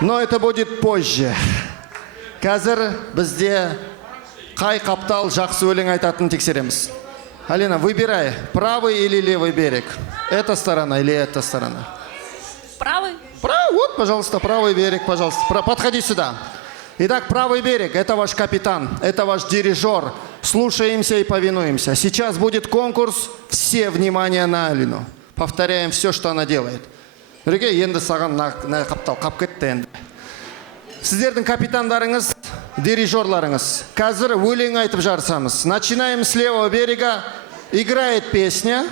Но это будет позже. Қазір бізде қай қаптал жақсы өлең айтатынын тексереміз. Алина, выбирай, правый или левый берег. Эта сторона или эта сторона? Правый. Вот, пожалуйста, правый берег, пожалуйста. Подходи сюда. Итак, правый берег – это ваш капитан, это ваш дирижер. Слушаемся и повинуемся. Сейчас будет конкурс. Все внимание на Алину. Повторяем все, что она делает. Реке, енді саған на қаптал қап кетті енді. Сіздердің капитандарыңыз, дирижерларыңыз. Қазір өлең айтып жарысамыз. Начинаем с левого берега. Играет песня.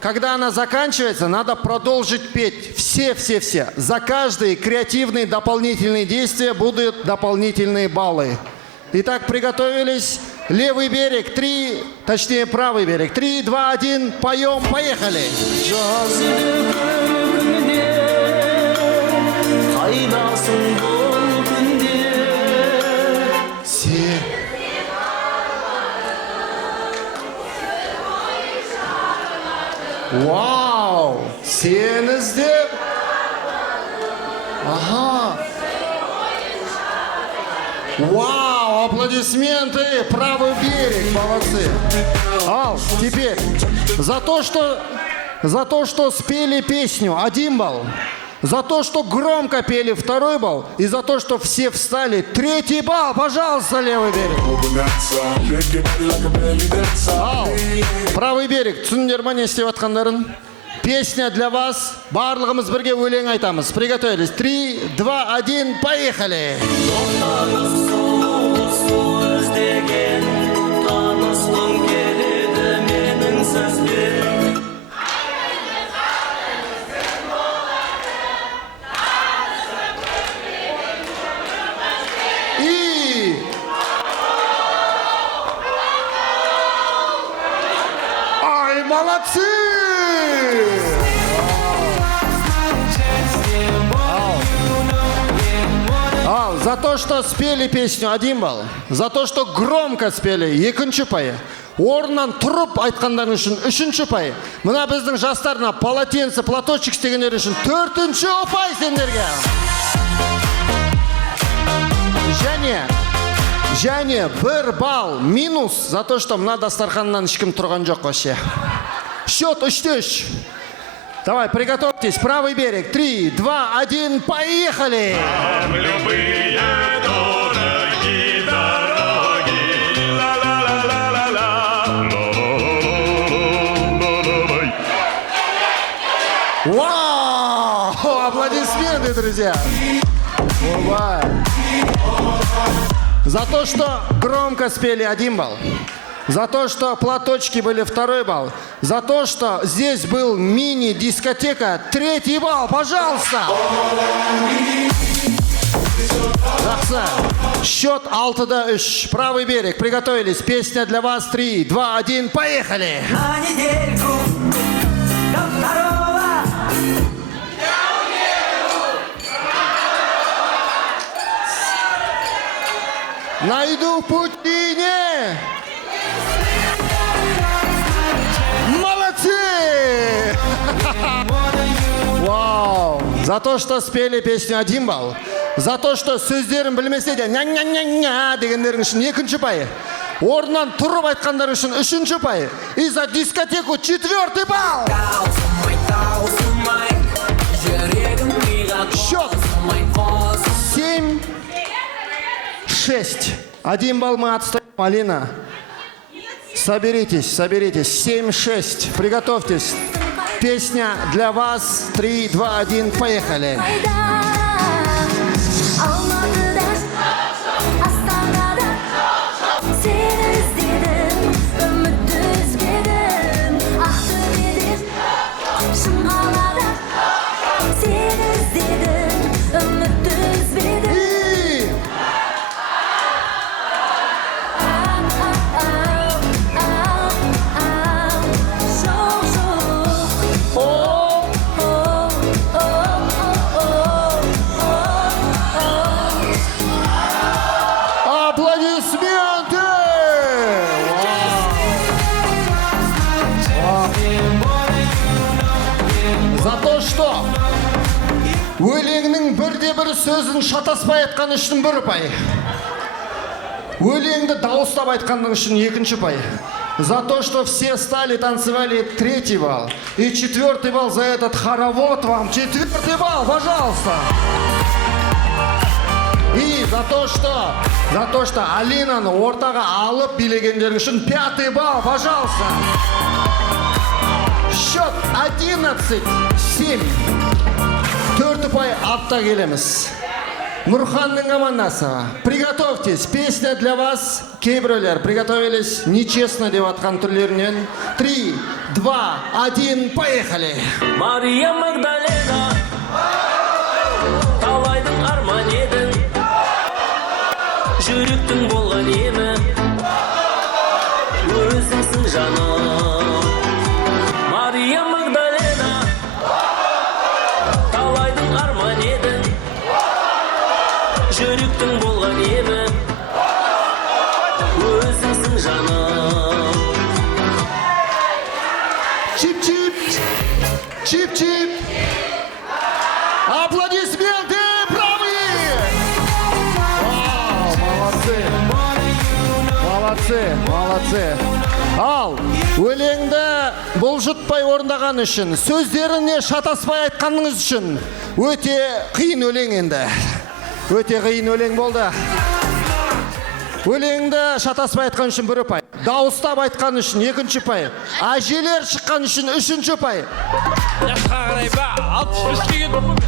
Когда она заканчивается, надо продолжить петь. Все. За каждые креативные дополнительные действия будут дополнительные баллы. Итак, приготовились. Левый берег, точнее правый берег. 3, 2, 1, поем, поехали. Вау! Сен іздеп. Ага. Вау! Аплодисменты! Правый берег! Молодцы! Ал, теперь за то, что спели песню, 1 балл. За то, что громко пели, 2 балл. И за то, что все встали, 3 балл. Пожалуйста, левый берег. Ал, правый берег. Түсіндер ма не істеп жатқандарын? Песня для вас. Барлығымыз бірге өлең айтамыз. Приготовились. 3, 2, 1, поехали. Молодцы! За то, что спели песню, 1 балл. За то, что громко спели, 2 пайы. Орнынан тұрып айтқандарың үшін 3 пай. Мына біздің жастарына полотенце, платочек істегендер үшін 4 ұпай сендерге. Және 1 балл минус за то, что мына дастарханнан ешкім тұрған жоқ вообще. Счет 3-3. Давай, приготовьтесь. Правый берег. 3, 2, 1, поехали! Любые дороги, Вау! Аплодисменты, друзья! За то, что громко спели, 1 балл. За то, что платочки были, 2 балл. За то, что здесь был мини-дискотека, 3 балл. Пожалуйста! Жақсы. Счет 6-3. Правый берег. Приготовились. Песня для вас. 3, 2, 1. Поехали! Найду в пустыне. Молодцы! Вау! За то, что спели песню, 1 балл. За то, что сөздерін білмесе де ня-ня-ня-ня дегендерің үшін 2 пай. Орнынан тұрып айтқандар үшін 3 пай. И за дискотеку 4 балл. Счет 7-6. 1 балл мы отстаем. Алина, соберитесь. 7-6. Приготовьтесь. Песня для вас. 3, 2, 1. Поехали. бір сөзін шатаспай айтқаны үшін 1 ұпай. Өлеңді дауыстап айтқандың үшін 2 ұпай. За то, что все стали танцевали 3 балл. И 4 балл за этот хоровод вам. 4 балл, пожалуйста. И за то, что Алинаны ортаға алып билегендер үшін 5 балл, пожалуйста. Счет 11-7. 4 ұпай артта келеміз. Нурханның командасы. Приготовьтесь. Песня для вас. Кейбіреулер приготовились нечестно деп атқан түрлерінен. 3, 2, 1, поехали. Мария Магдалена, талайдың арман едің, жүректің болған емі, өзіңсің жаным. Мария Магдалена, талайдың арман едің, жүректің болған емі, өзіңсің жаным. Чип-чип. Чип-чип. Аплодисменты правые. Вау, молодцы. Ал, өлеңді бұлжытпай орындаған үшін, сөздеріне шатаспай айтқаныңыз үшін өте қиын өлең енді. Өте қиын өлең болды. Өлеңді шатаспай айтқан үшін 1 ұпай. Дауыстап айтқан үшін 2 ұпай. Әжелер шыққан үшін 3 ұпай.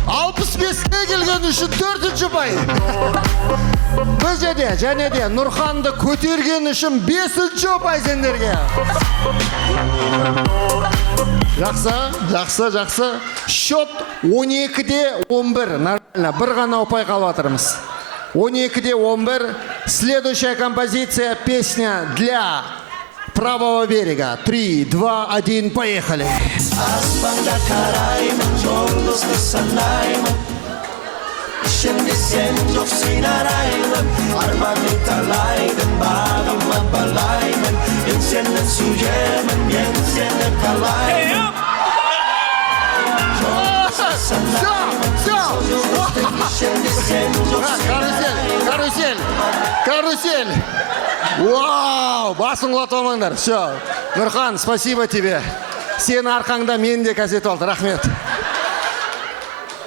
65-ке келген үшін 4 ұпай. Біз және де Нұрханды көтерген үшін 5 ұпай сендерге. Жақсы. Счет 12-11. Нормально. 1 ғана ұпай қалып жатырмыз. 12-11. Следующая композиция, песня для правого берега. 3, 2, 1, поехали. Карусель. Вау, басын құлатып алмаңдар. Все. Нұрхан, спасибо тебе. Сен арқаңда мен де кәсет алды. Рахмет.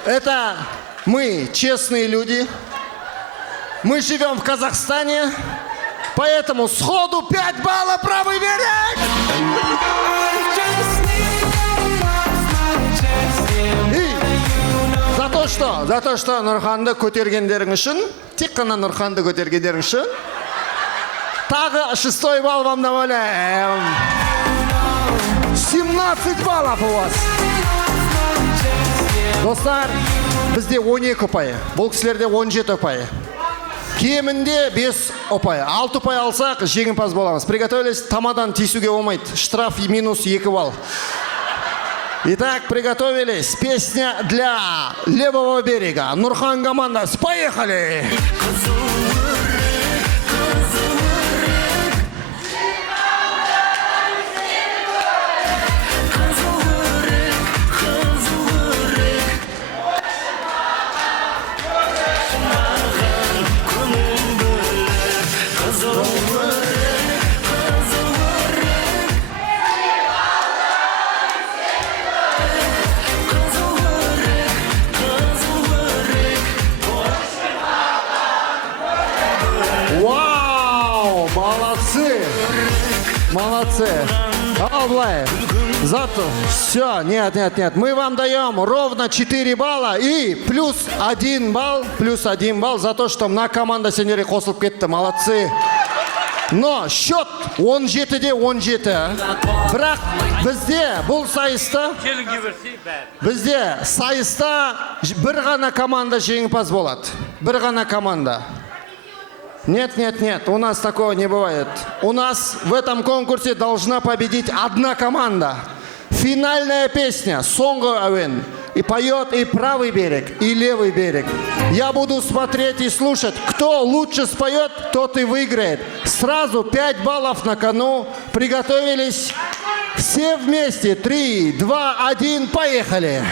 Это мы, честные люди. Мы живем в Казахстане. Поэтому сходу 5 баллов правый берег. За то, что Нұрханды көтергендерің үшін, тек қана Нұрханды көтергендерің үшін, тағы 6 балл вам добавляем. 17 баллов у вас. Достар, бізде 12 ұпай, бұл кісілерде 17 ұпай. Кемінде 5 ұпай. 6 ұпай алсақ, жеңімпаз боламыз. Приготовились, тамадан тиісуге болмайды. Штраф минус 2 балл. Итак, приготовились. Песня для левого берега. Нурхан командасы. Поехали! Молодцы. Алблай. Зато. Все. Нет. Мы вам даем ровно 4 балла и плюс 1 балл за то, что на команда сендерге қосылып кетті. Молодцы. Но счет 17-де 17. Бірақ бізде бұл сайыста бір ғана команда жеңімпаз болады. Бір ғана команда. Нет, у нас такого не бывает. У нас в этом конкурсе должна победить одна команда. Финальная песня «Соңғы әуен». И поет и правый берег, и левый берег. Я буду смотреть и слушать. Кто лучше споет, тот и выиграет. Сразу 5 баллов на кону. Приготовились? Все вместе. 3, 2, 1, поехали!